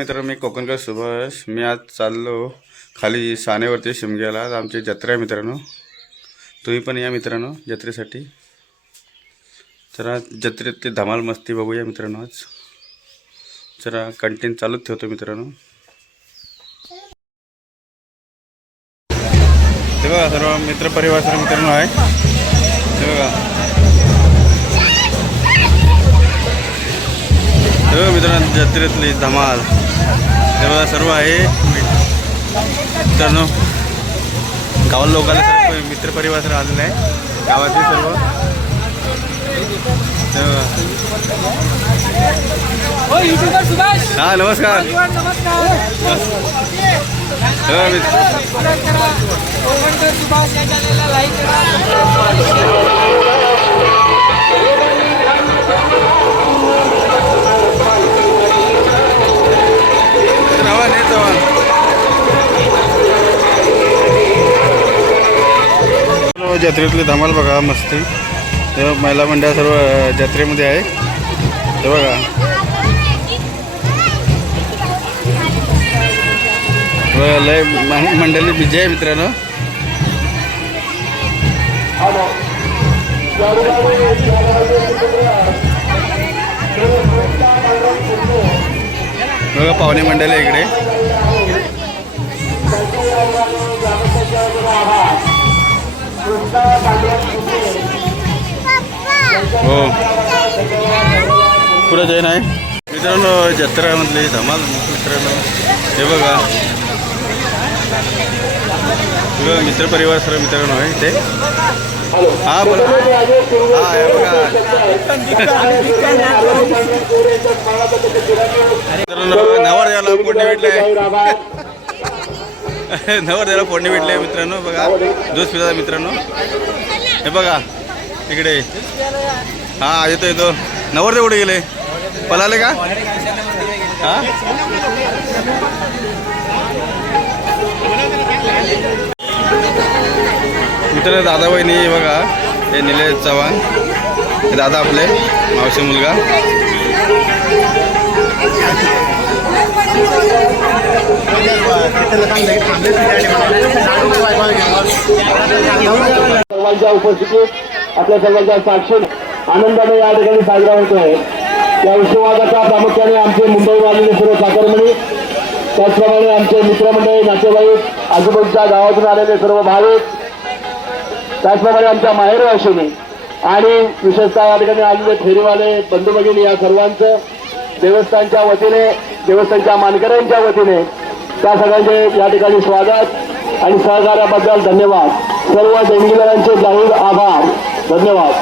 मित्रांनो, मी कोकणकर सुभाष. मी आज चाललो खाली सानेवरती शिमग्याला. आज आमची जत्रा आहे मित्रांनो. तुम्ही पण या मित्रांनो जत्रेसाठी. जरा जत्रेतली धमाल मस्ती बघूया मित्रांनो. आज जरा कंटेंट चालूच ठेवतो मित्रांनो. ते बघा सर्व मित्रपरिवार सर्व मित्रांनो आहे. ते बघा मित्रांनो जत्रेतली धमाल तेव्हा सर्व आहे मित्रांनो. गावाला लोकांना सर्व मित्रपरिवार सर्व आलेला आहे गावातील सर्व. हां नमस्कार. जत्रेतली धमाल बघा मस्ती. तेव्हा महिला मंडळ सर्व जत्रेमध्ये आहे. ते बघा लय मंडळी बिजी आहे मित्रांनो. बघा पाहुणे मंडळी आहे इकडे. हो पुढे जैन आहे मित्रांनो. जत्रामधली धमाल मित्रांनो. हे बघा मित्रपरिवार सर्व मित्रांनो आहे इथे. हां बोला. हां हे बघा मित्रांनो नवरदेवाला फोडणी भेटले. नवरदेवाला फोडणी भेटले मित्रांनो. बघा ज्यूस पिता मित्रांनो. हे बघा इकडे. हां येतो नवरदेव कुठे गेले? पळाले का? हां मित्रांनो दादा बहिणी बघा. हे निलेश चव्हाण हे दादा आपले मावशी मुलगा. सर्वांच्या उपस्थितीत आपल्या सर्वांच्या साक्षीने आनंदाने या ठिकाणी साजरा होतोय. या उत्सवाचा प्रामुख्याने आमचे मुंबईहून आलेले सर्व साखरमणी, त्याचप्रमाणे आमचे मित्रमंडळी, नातेवाईक, आजूबाजूच्या गावातून आलेले सर्व भाविक, त्याचप्रमाणे आमच्या माहेरवाशिनी आणि विशेषतः या ठिकाणी आलेले फेरीवाले बंधू भगिनी या सर्वांचं देवस्थानच्या वतीने, देवस्थानच्या मानकऱ्यांच्या वतीने त्या सगळ्यांचे या ठिकाणी स्वागत आणि सहकार्याबद्दल धन्यवाद. सर्व देणगीदारांचे जाहीर आभार. धन्यवाद.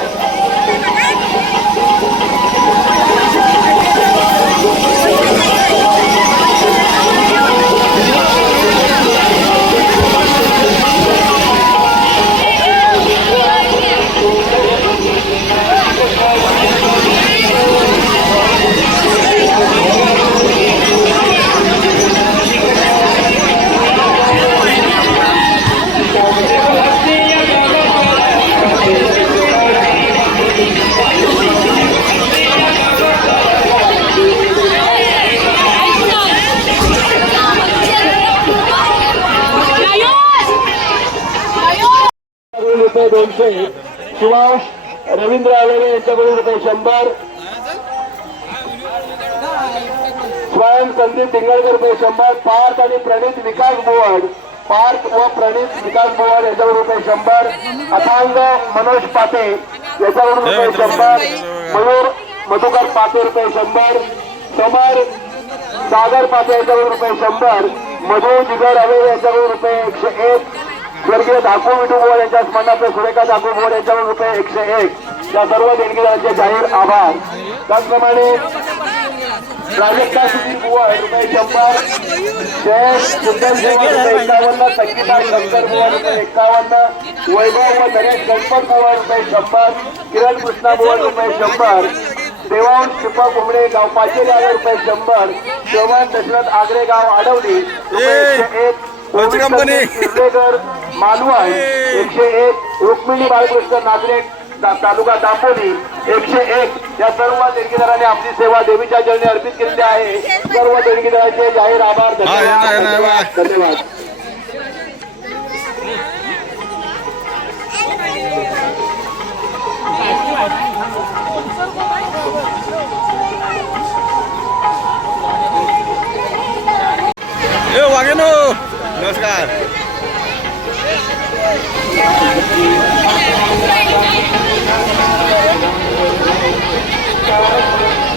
रुपये 200, सुभाष रवींद्र आवेले यांच्याकडून रुपये 100, स्वयं संदीप डिंगळकर रुपये 100, पार्थ आणि प्रणित विकास बोवड, पार्थ व प्रणित विकास बोवड यांच्याकडून रुपये 100, अथांग मनोज पाटे याच्याकडून रुपये 100, मयूर मधुकर पाटे रुपये 100, समर सागर पाटे यांच्याकडून रुपये 100, मधु जिगर आवेले यांच्याकडून रुपये 101, स्वर्गीय धाकू विठू बोवड यांच्या स्मरणार्थ सुरेखा धाकू बोवड यांच्याकडून रुपये 101. या सर्व देणगीदारांचे जाहीर आभार. त्याचप्रमाणे प्राजक्ता सुधीर बोवड रुपये 100, शेख सुंदर बोवड रुपये 51, संगीता शंकर बोवड रुपये 51, वैभव व नरेश गणपत बोवड रुपये 100, किरण कृष्णा बोवड रुपये 100, देवांश दीपक उमडे गाव पाचेरी आले रुपये 100, शोभन दशरथ आगरे गाव आडवली रुपये 101, कंपनी मालवण 101, रुक्मिणी बाळकृष्ण नागरे तालुका दापोली 101 या सर्व देणगीदारांनी आपली सेवा देवीच्या चरणी अर्पित केलेली आहे. सर्व देणगीदारांचे जाहीर आभार. धन्यवाद. वागेनो नमस्कार.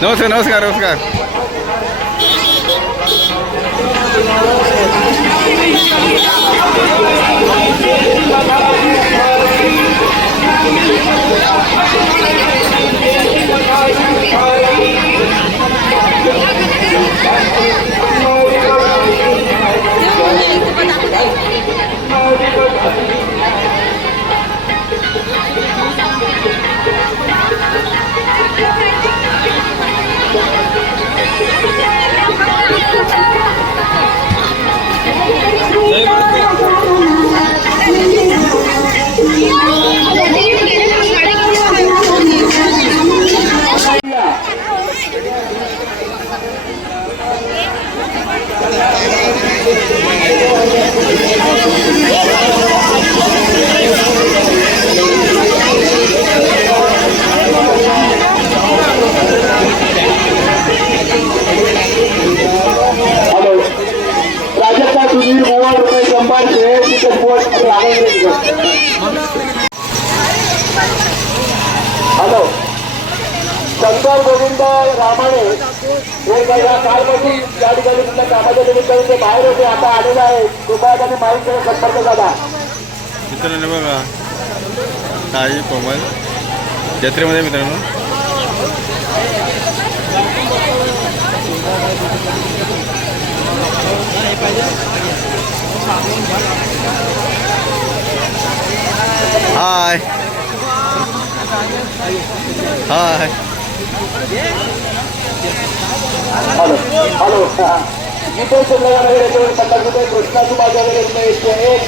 नमस्कार. हॅलो शंकर गोविंद रामाणे हे या कालपासून या ठिकाणी तुमच्या कामाच्या निमित्ताने ते बाहेर होते, आता आलेले आहे. कृपया त्यांनी माहितीकडे संपर्क साधा. मित्रांनो बघा ताई कोमल जत्रेमध्ये मित्रांनो हाय हॅलो इथे कृष्णा सुभाष वगैरे रुपये 101,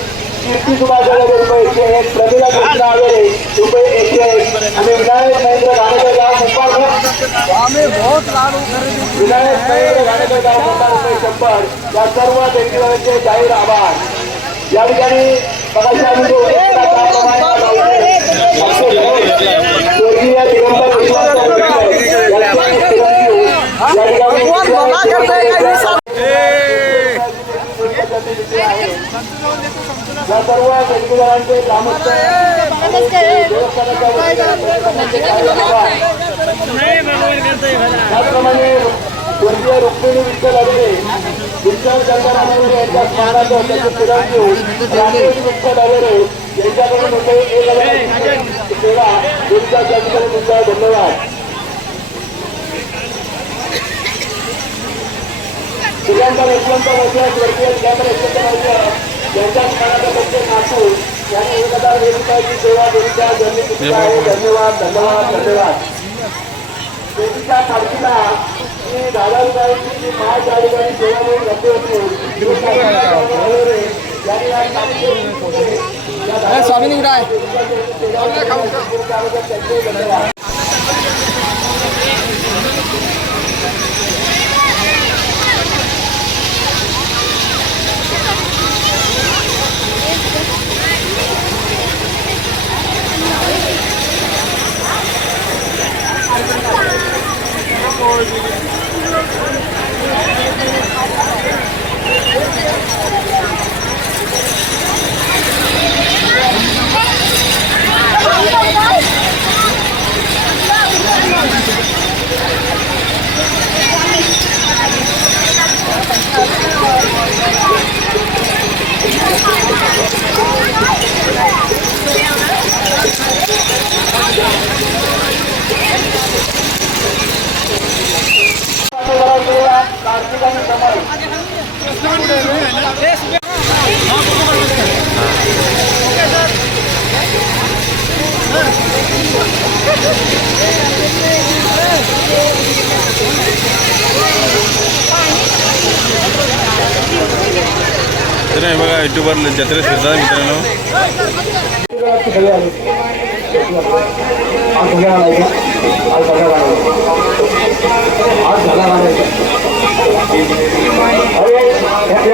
कीर्ती सुभाष वगैरे रुपये 101, प्रमिला कृष्णा वगैरे रुपये 101 आणि विनायक महेंद्र घाणेकर गाव मुंबई विनायक महेंद्र घाणेकर गाव मुंबई रुपये 100 या सर्व देणगीदारांचे जाहीर आभार. या ठिकाणी बघायचे आम्ही स्वर्गीय दिगंबर या सर्व देणगीदारांचे ग्रामस्थ त्याचप्रमाणे स्वर्गीय रुक्मिणी विठ्ठल अवरे विठ्ठल गंगाराम यांच्या स्मरणार्थ त्याचे चिरंजीव राकेश विठ्ठल अवरे यांच्याकडून रुपये 1,000 सेवा देवीच्या चरणी तुमचा धन्यवाद. दिगंबर यशवंत वैद्य स्वर्गीय दिगंबर यशवंत वैद्य यांच्या स्मरणार्थ त्यांचे नातू यांनी 1,000 रुपयाची सेवा देवीच्या चरणी तुमचा आहे. धन्यवाद. देवीच्या पालखीला मी 10,000 रुपयाची माळ त्या ठिकाणी सेवा म्हणून घातली होती. स्वामी धन्यवाद. तर बघा युट्यूबवर जत्रेत फिरतात मित्रांनो. या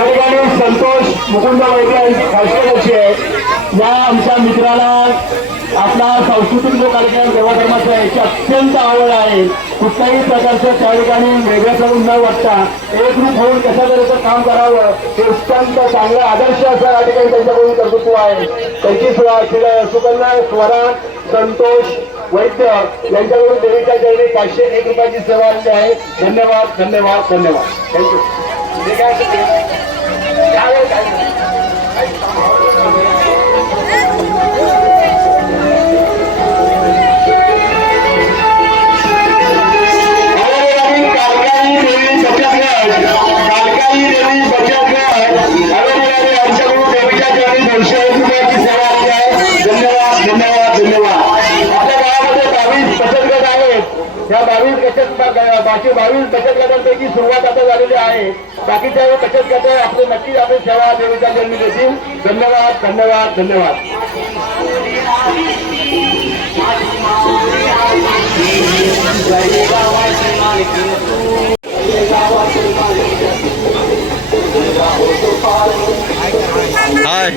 ठिकाणी संतोष मुकुंद वैद्य खासकर या आमच्या मित्राला आपला सांस्कृतिक जो कार्यक्रम देवाधर्माचा आहे याची अत्यंत आवड आहे. कुठल्याही प्रकारचं त्या ठिकाणी वेगळं करून न वाटता एकरूप होऊन कशा तऱ्हेचं काम करावं हे अत्यंत चांगलं आदर्श असं या ठिकाणी त्यांच्याकडून कर्तृत्व आहे. त्यांची सुकन्या स्वरा संतोष वैद्य यांच्याकडून देवीच्या चरणी 501 रुपयाची सेवा आलेली आहे. धन्यवाद धन्यवाद धन्यवाद. थँक्यू. या 22 बचत गटांपैकी सुरुवात आता झालेली आहे. बाकीच्या बचत गट आपले नक्की आपली सेवा देवीच्या चरणी देतील. धन्यवाद धन्यवाद धन्यवाद. हाय